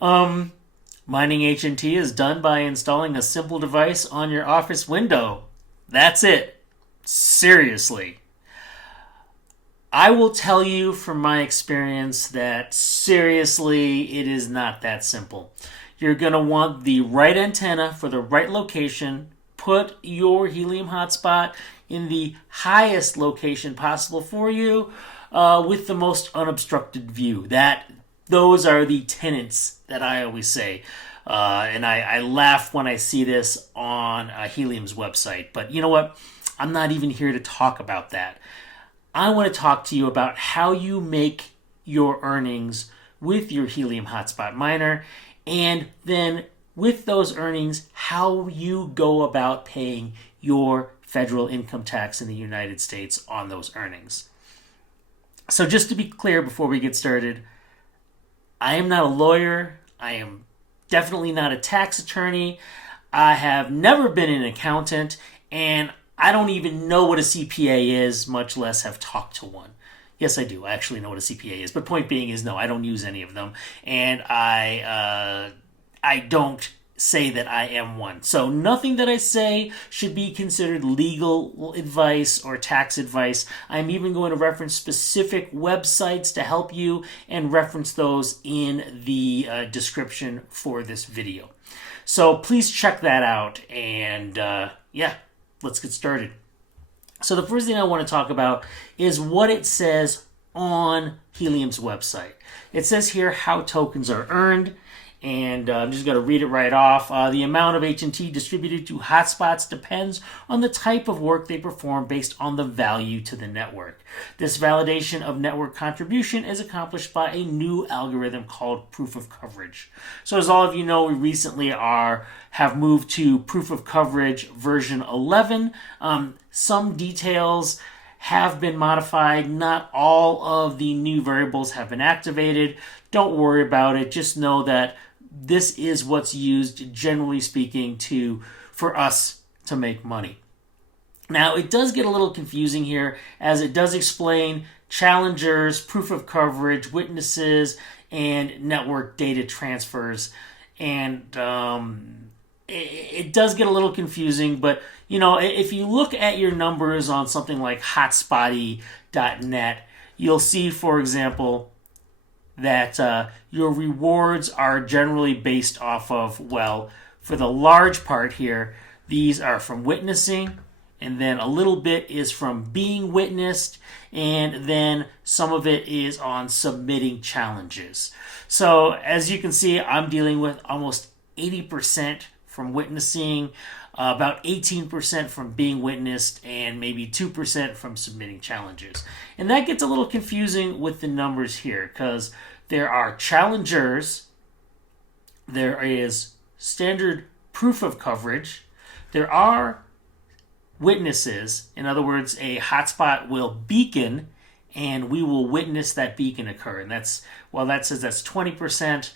Mining HNT is done by installing a simple device on your office window. That's it. Seriously. I will tell you from my experience that seriously, it is not that simple. You're going to want the right antenna for the right location. Put your helium hotspot in the highest location possible for you with the most unobstructed view. Those are the tenets that I always say. And I laugh when I see this on Helium's website. But you know what? I'm not even here to talk about that. I want to talk to you about how you make your earnings with your Helium Hotspot miner, and then with those earnings, how you go about paying your federal income tax in the United States on those earnings. So just to be clear before we get started, I am not a lawyer. I am definitely not a tax attorney. I have never been an accountant, and I don't even know what a CPA is, much less have talked to one. Yes, I do. I actually know what a CPA is. But point being is, no, I don't use any of them. And I don't say that I am one. So nothing that I say should be considered legal advice or tax advice. I'm even going to reference specific websites to help you and reference those in the description for this video. So please check that out. And let's get started. So the first thing I want to talk about is what it says on Helium's website. It says here how tokens are earned, and I'm just going to read it right off. The amount of HNT distributed to hotspots depends on the type of work they perform based on the value to the network. This validation of network contribution is accomplished by a new algorithm called proof of coverage. So as all of you know, we recently have moved to proof of coverage version 11. Some details have been modified. Not all of the new variables have been activated. Don't worry about it. Just know that this is what's used, generally speaking, for us to make money. Now, it does get a little confusing here, as it does explain challengers, proof of coverage, witnesses, and network data transfers. And it does get a little confusing, but if you look at your numbers on something like hotspotty.net, you'll see, for example, that your rewards are generally based off of, for the large part here, these are from witnessing, and then a little bit is from being witnessed, and then some of it is on submitting challenges. So as you can see, I'm dealing with almost 80% from witnessing, about 18% from being witnessed, and maybe 2% from submitting challenges. And that gets a little confusing with the numbers here, because there are challengers, there is standard proof of coverage, there are witnesses. In other words, a hotspot will beacon, and we will witness that beacon occur. And that says that's 20%.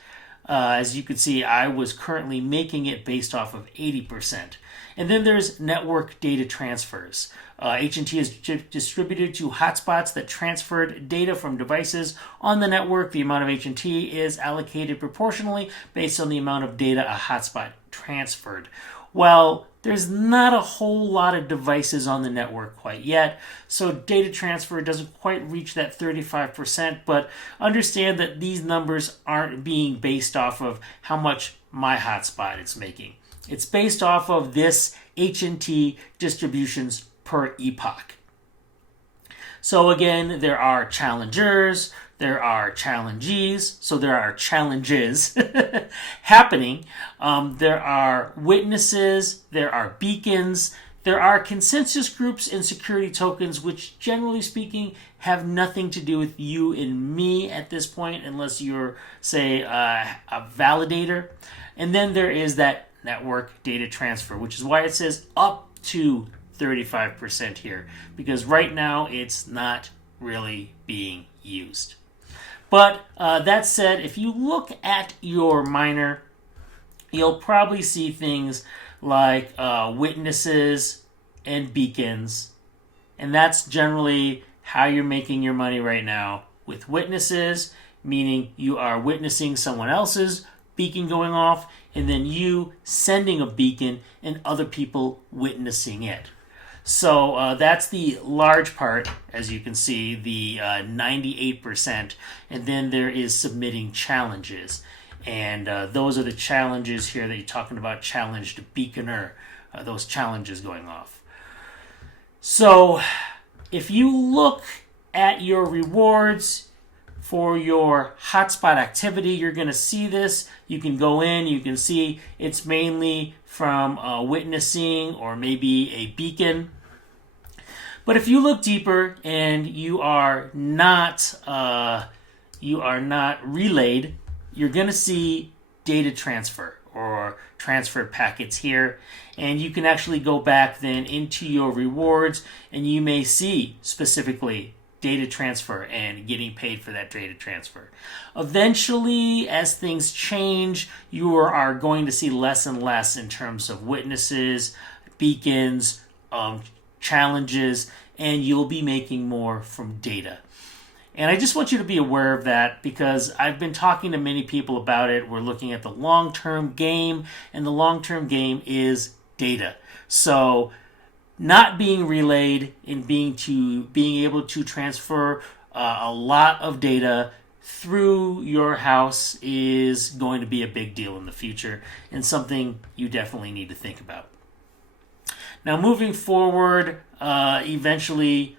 As you can see, I was currently making it based off of 80%. And then there's network data transfers. HNT is distributed to hotspots that transferred data from devices on the network. The amount of HNT is allocated proportionally based on the amount of data a hotspot transferred. Well, there's not a whole lot of devices on the network quite yet, so data transfer doesn't quite reach that 35%, but understand that these numbers aren't being based off of how much my hotspot is making. It's based off of this HNT distributions per epoch. So again, there are challengers, there are challengees, so there are challenges happening. There are witnesses, there are beacons, there are consensus groups and security tokens, which generally speaking have nothing to do with you and me at this point, unless you're, say, a validator. And then there is that network data transfer, which is why it says up to 35% here, because right now it's not really being used. But that said, if you look at your miner, you'll probably see things like witnesses and beacons, and that's generally how you're making your money right now. With witnesses, meaning you are witnessing someone else's beacon going off, and then you sending a beacon and other people witnessing it. So that's the large part, as you can see, the 98%. And then there is submitting challenges. And those are the challenges here that you're talking about, challenged beaconer, those challenges going off. So if you look at your rewards for your hotspot activity, you're going to see this. You can go in, you can see it's mainly from witnessing or maybe a beacon. But if you look deeper and you are not relayed, you're going to see data transfer or transferred packets here. And you can actually go back then into your rewards and you may see specifically data transfer and getting paid for that data transfer. Eventually, as things change, you are going to see less and less in terms of witnesses, beacons, challenges, and you'll be making more from data. And I just want you to be aware of that because I've been talking to many people about it. We're looking at the long-term game, and the long-term game is data. So not being relayed and being able to transfer a lot of data through your house is going to be a big deal in the future and something you definitely need to think about. Now, moving forward, eventually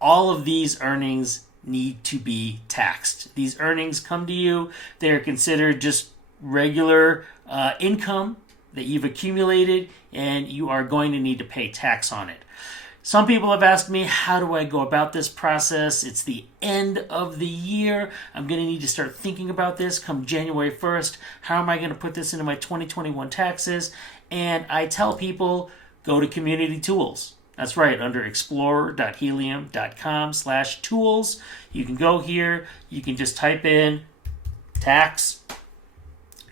all of these earnings need to be taxed. These earnings come to you. They're considered just regular income that you've accumulated, and you are going to need to pay tax on it. Some people have asked me, how do I go about this process? It's the end of the year. I'm going to need to start thinking about this come January 1st. How am I going to put this into my 2021 taxes? And I tell people, go to Community Tools. That's right, under explorer.helium.com/tools. You can go here, you can just type in tax,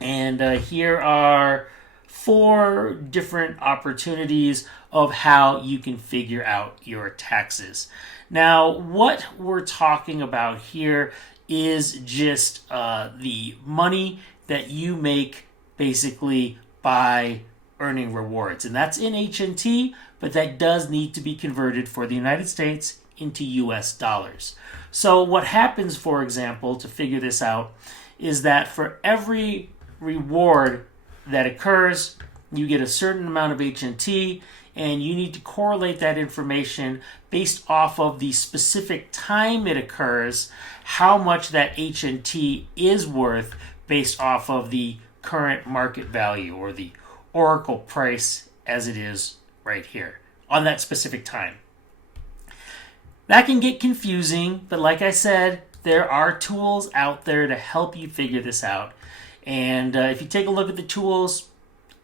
and here are 4 different opportunities of how you can figure out your taxes. Now, what we're talking about here is just the money that you make basically by earning rewards, and that's in HNT, but that does need to be converted for the United States into US dollars. So what happens, for example, to figure this out, is that for every reward that occurs, you get a certain amount of HNT, and you need to correlate that information based off of the specific time it occurs, how much that HNT is worth based off of the current market value or the Oracle price as it is right here on that specific time. That can get confusing, but like I said, there are tools out there to help you figure this out. And if you take a look at the tools,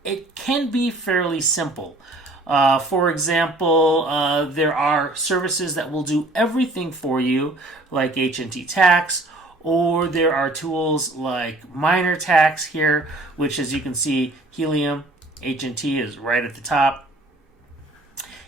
it can be fairly simple. For example, there are services that will do everything for you, like HNT Tax, or there are tools like Minor Tax here, which, as you can see, Helium HNT is right at the top.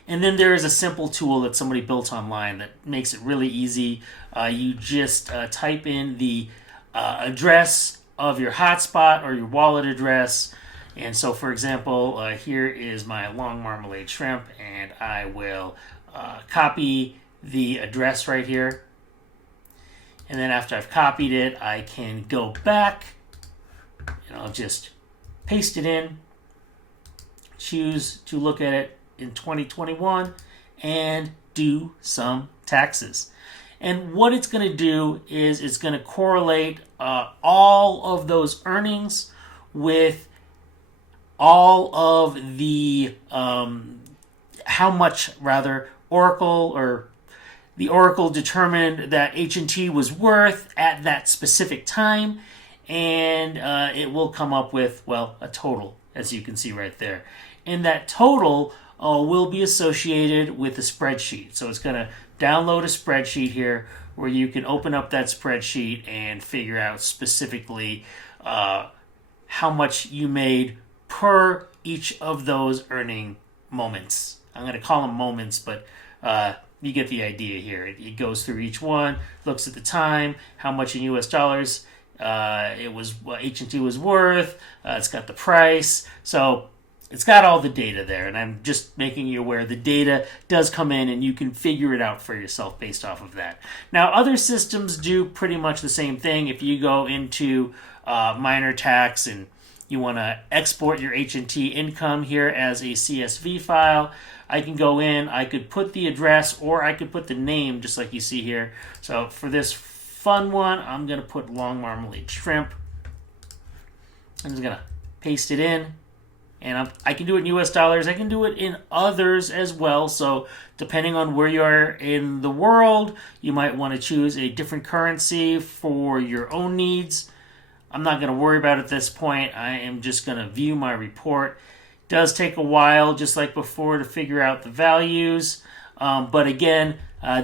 And then there is a simple tool that somebody built online that makes it really easy. You just type in the address of your hotspot or your wallet address. And so, for example, here is my long marmalade shrimp, and I will copy the address right here. And then after I've copied it, I can go back and I'll just paste it in, choose to look at it in 2021, and do some taxes. And what it's going to do is it's going to correlate all of those earnings with all of the how much rather the Oracle determined that HNT was worth at that specific time, and it will come up with, well, a total, as you can see right there. And that total will be associated with a spreadsheet. So it's going to download a spreadsheet here where you can open up that spreadsheet and figure out specifically how much you made per each of those earning moments. I'm going to call them moments, but you get the idea here. It goes through each one, looks at the time, how much in US dollars it was what H&T was worth. It's got the price. So it's got all the data there, and I'm just making you aware the data does come in, and you can figure it out for yourself based off of that. Now, other systems do pretty much the same thing. If you go into minor tax and you want to export your H&T income here as a CSV file, I can go in, I could put the address, or I could put the name, just like you see here. So for this fun one, I'm going to put long marmalade shrimp. I'm just going to paste it in. And I can do it in US dollars. I can do it in others as well. So depending on where you are in the world, you might want to choose a different currency for your own needs. I'm not going to worry about it at this point. I am just going to view my report. It does take a while, just like before, to figure out the values. But again,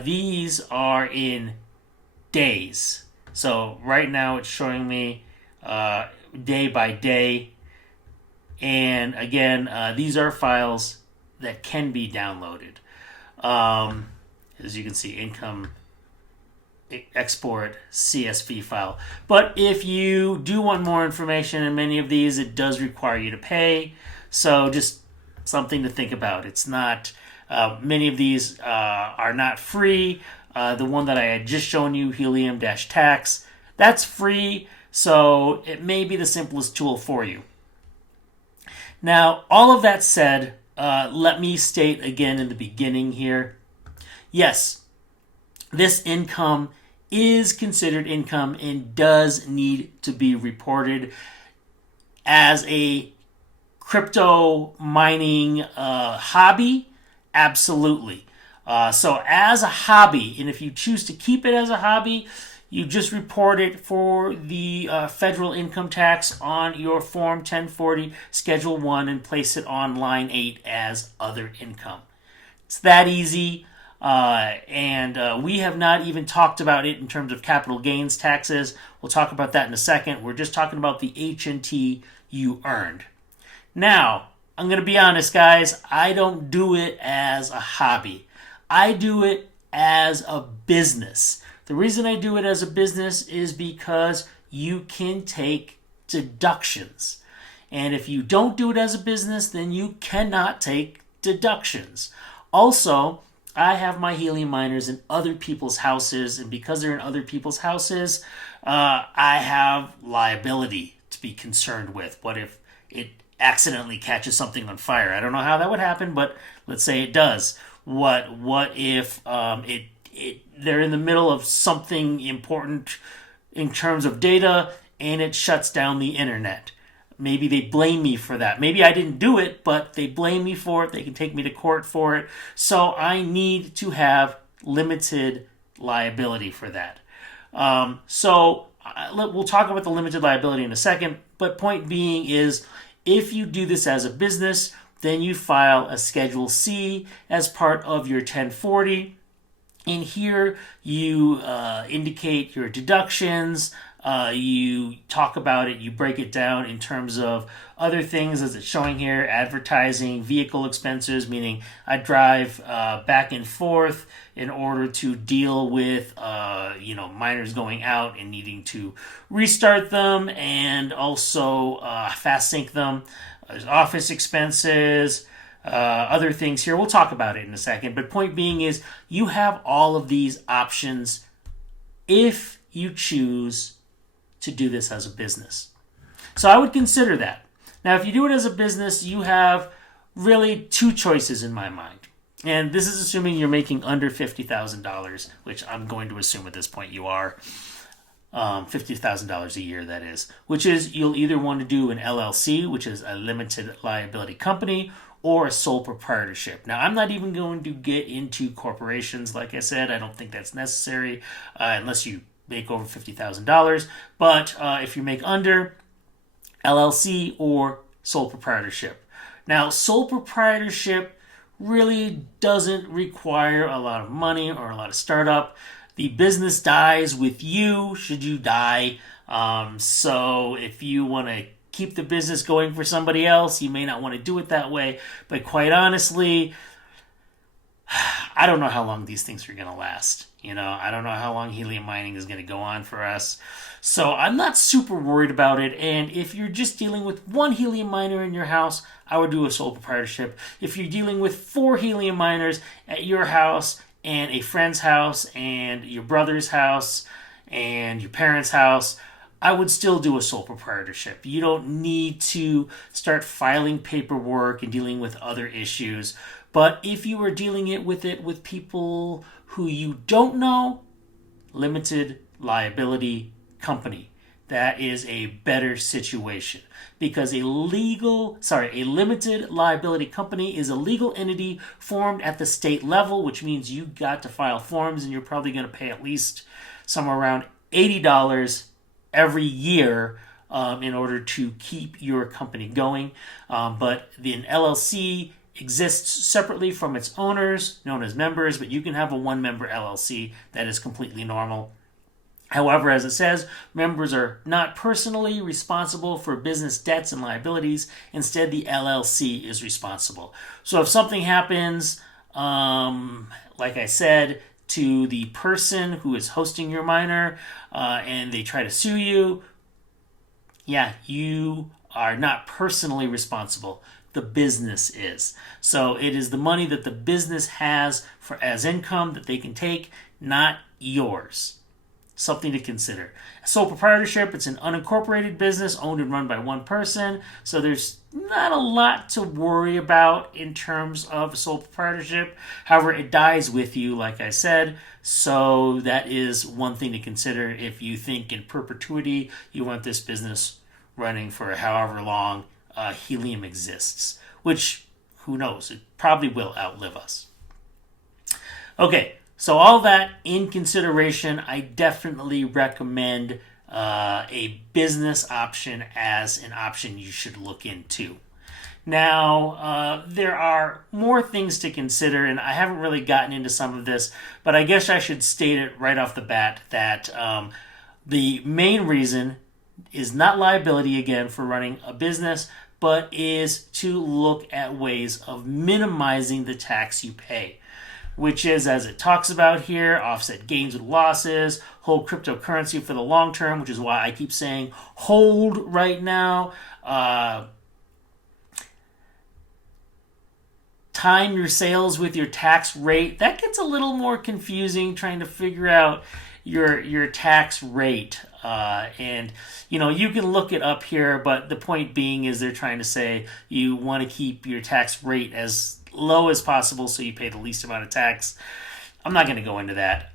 these are in days. So right now it's showing me day by day. And again, these are files that can be downloaded. As you can see, income export CSV file. But if you do want more information in many of these, it does require you to pay. So just something to think about. It's not, many of these are not free. The one that I had just shown you, Helium Tax, that's free. So it may be the simplest tool for you. Now, all of that said, let me state again in the beginning here, yes, this income is considered income and does need to be reported as a crypto mining hobby. Absolutely. So as a hobby, and if you choose to keep it as a hobby, you just report it for the federal income tax on your Form 1040 Schedule 1 and place it on line 8 as other income. It's that easy, and we have not even talked about it in terms of capital gains taxes. We'll talk about that in a second. We're just talking about the H&T you earned. Now, I'm going to be honest, guys. I don't do it as a hobby. I do it as a business. The reason I do it as a business is because you can take deductions. And if you don't do it as a business, then you cannot take deductions. Also, I have my helium miners in other people's houses, and because they're in other people's houses, I have liability to be concerned with. What if it accidentally catches something on fire? I don't know how that would happen, but let's say it does. What if they're in the middle of something important in terms of data and it shuts down the internet? Maybe they blame me for that. Maybe I didn't do it, but they blame me for it. They can take me to court for it. So I need to have limited liability for that. We'll talk about the limited liability in a second. But point being is, if you do this as a business, then you file a Schedule C as part of your 1040. In here, you indicate your deductions, you talk about it, you break it down in terms of other things as it's showing here, advertising, vehicle expenses, meaning I drive back and forth in order to deal with miners going out and needing to restart them and also fast sync them. There's office expenses, other things here. We'll talk about it in a second. But point being is, you have all of these options if you choose to do this as a business. So I would consider that. Now, if you do it as a business, you have really two choices in my mind. And this is assuming you're making under $50,000, which I'm going to assume at this point you are. $50,000 a year, that is. Which is, you'll either want to do an LLC, which is a limited liability company, or a sole proprietorship. Now, I'm not even going to get into corporations. Like I said, I don't think that's necessary unless you make over $50,000. But if you make under, LLC or sole proprietorship. Now, sole proprietorship really doesn't require a lot of money or a lot of startup. The business dies with you should you die. So if you want to keep the business going for somebody else, you may not want to do it that way. But quite honestly, I don't know how long these things are going to last. I don't know how long helium mining is going to go on for us. So I'm not super worried about it. And if you're just dealing with one helium miner in your house, I would do a sole proprietorship. If you're dealing with 4 helium miners at your house and a friend's house and your brother's house and your parents' house, I would still do a sole proprietorship. You don't need to start filing paperwork and dealing with other issues. But if you are dealing with it with people who you don't know, limited liability company. That is a better situation because a limited liability company is a legal entity formed at the state level, which means you got to file forms and you're probably going to pay at least somewhere around $80 every year in order to keep your company going. But an LLC exists separately from its owners, known as members, but you can have a one-member LLC. That is completely normal. However, as it says, members are not personally responsible for business debts and liabilities. Instead, the LLC is responsible. So if something happens, like I said, to the person who is hosting your miner and they try to sue you, you are not personally responsible. The business is. So it is the money that the business has as income that they can take, not yours. Something to consider. Sole proprietorship, it's an unincorporated business owned and run by one person, so there's not a lot to worry about in terms of sole proprietorship. However, it dies with you, like I said, so that is one thing to consider if you think in perpetuity you want this business running for however long helium exists, which, who knows, it probably will outlive us. Okay. So all that in consideration, I definitely recommend a business option as an option you should look into. Now, there are more things to consider, and I haven't really gotten into some of this, but I guess I should state it right off the bat that the main reason is not liability, again, for running a business, but is to look at ways of minimizing the tax you pay, which is, as it talks about here, offset gains with losses, hold cryptocurrency for the long term, which is why I keep saying hold right now. Time your sales with your tax rate. That gets a little more confusing trying to figure out your tax rate. And you can look it up here, but the point being is they're trying to say you want to keep your tax rate as low as possible so you pay the least amount of tax. I'm not going to go into that.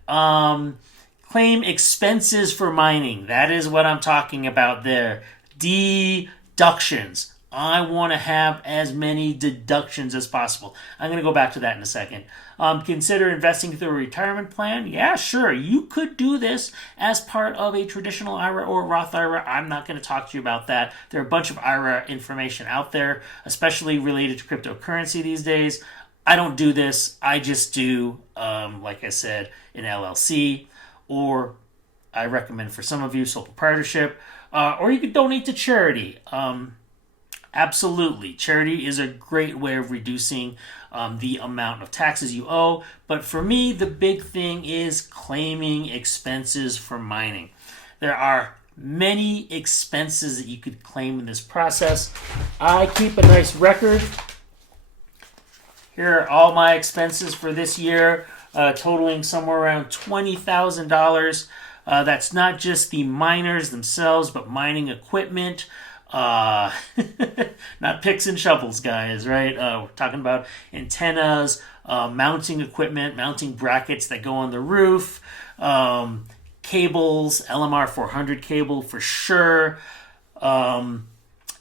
Claim expenses for mining. That is what I'm talking about there. Deductions. I want to have as many deductions as possible. I'm going to go back to that in a second. Consider investing through a retirement plan. Yeah, sure. You could do this as part of a traditional IRA or Roth IRA. I'm not going to talk to you about that. There are a bunch of IRA information out there, especially related to cryptocurrency these days. I don't do this. I just do, like I said, an LLC, or I recommend for some of you sole proprietorship, or you could donate to charity. Absolutely. Charity is a great way of reducing the amount of taxes you owe. But for me, the big thing is claiming expenses for mining. There are many expenses that you could claim in this process. I keep a nice record. Here are all my expenses for this year, totaling somewhere around $20,000. That's not just the miners themselves, but mining equipment. Not picks and shovels, guys, right? We're talking about antennas, mounting equipment, mounting brackets that go on the roof, cables, LMR 400 cable for sure. And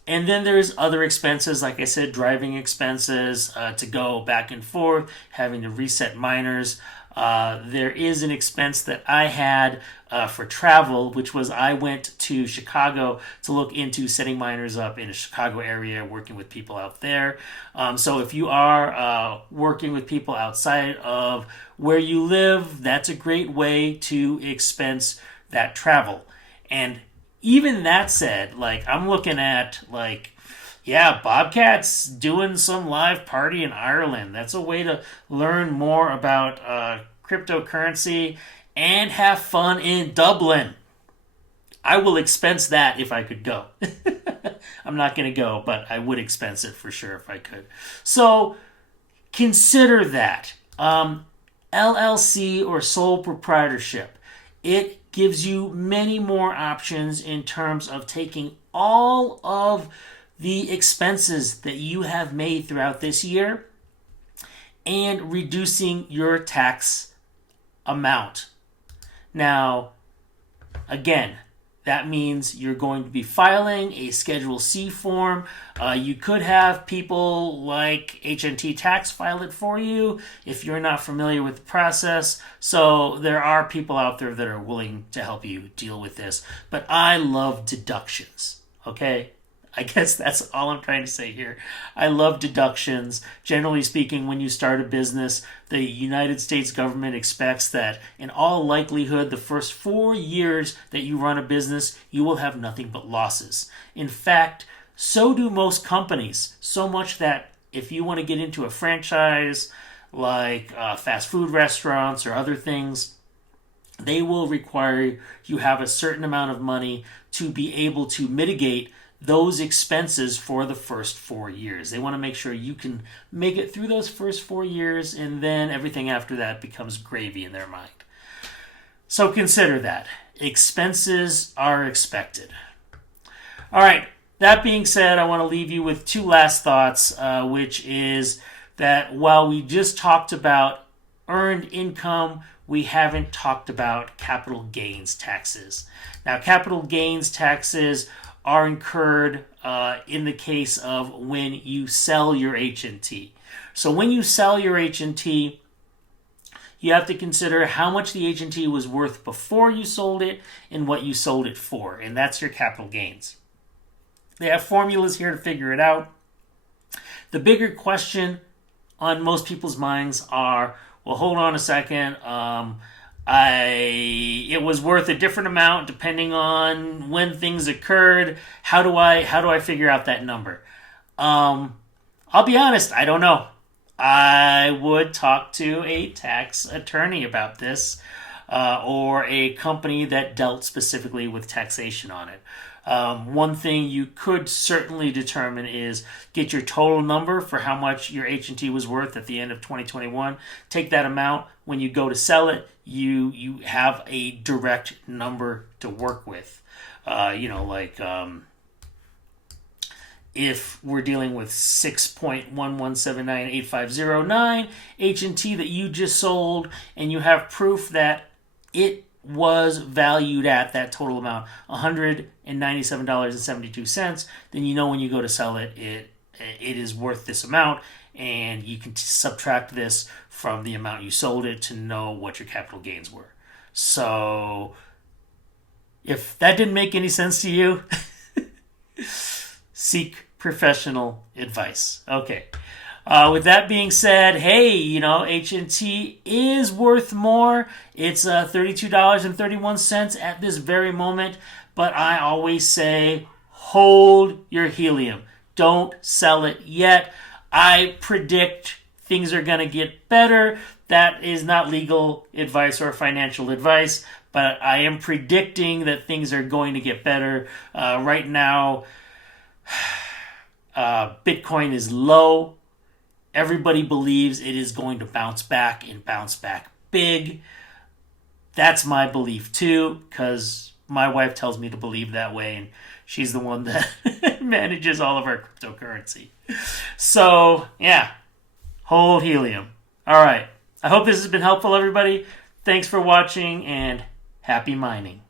then there's other expenses, like I said, driving expenses to go back and forth, having to reset miners. There is an expense that I had for travel, which was I went to Chicago to look into setting miners up in a Chicago area, working with people out there. So if you are working with people outside of where you live, that's a great way to expense that travel. And even that said, I'm looking at Bobcat's doing some live party in Ireland. That's a way to learn more about cryptocurrency and have fun in Dublin. I will expense that if I could go. I'm not going to go, but I would expense it for sure if I could. So consider that. LLC or sole proprietorship. It gives you many more options in terms of taking all of the expenses that you have made throughout this year and reducing your tax amount. Now, again, that means you're going to be filing a Schedule C form. You could have people like HNT Tax file it for you if you're not familiar with the process. So there are people out there that are willing to help you deal with this. But I love deductions, okay? I guess that's all I'm trying to say here. I love deductions. Generally speaking, when you start a business, the United States government expects that in all likelihood, the first 4 years that you run a business, you will have nothing but losses. In fact, so do most companies. So much that if you want to get into a franchise like fast food restaurants or other things, they will require you have a certain amount of money to be able to mitigate those expenses for the first 4 years. They want to make sure you can make it through those first 4 years, and then everything after that becomes gravy in their mind. So consider that. Expenses are expected. All right, that being said, I want to leave you with two last thoughts, which is that while we just talked about earned income, we haven't talked about capital gains taxes. Now, capital gains taxes are incurred in the case of when you sell your HNT. So when you sell your HNT, you have to consider how much the HNT was worth before you sold it and what you sold it for, and that's your capital gains. They have formulas here to figure it out. The bigger question on most people's minds are, well, hold on a second, it was worth a different amount depending on when things occurred. How do I figure out that number? I'll be honest, I don't know. I would talk to a tax attorney about this, or a company that dealt specifically with taxation on it. One thing you could certainly determine is get your total number for how much your HNT was worth at the end of 2021. Take that amount. When you go to sell it, you have a direct number to work with. If we're dealing with 6.11798509 HNT that you just sold, and you have proof that it was valued at that total amount, $197.72, then you know when you go to sell it, it is worth this amount, and you can subtract this from the amount you sold it to know what your capital gains were. So if that didn't make any sense to you, seek professional advice. Okay. With that being said, hey, HNT is worth more. It's $32.31 at this very moment. But I always say, hold your helium. Don't sell it yet. I predict things are going to get better. That is not legal advice or financial advice, but I am predicting that things are going to get better. Right now, Bitcoin is low. Everybody believes it is going to bounce back and bounce back big. That's my belief too, because my wife tells me to believe that way, and she's the one that manages all of our cryptocurrency. So, yeah, hold helium. All right. I hope this has been helpful, everybody. Thanks for watching, and happy mining.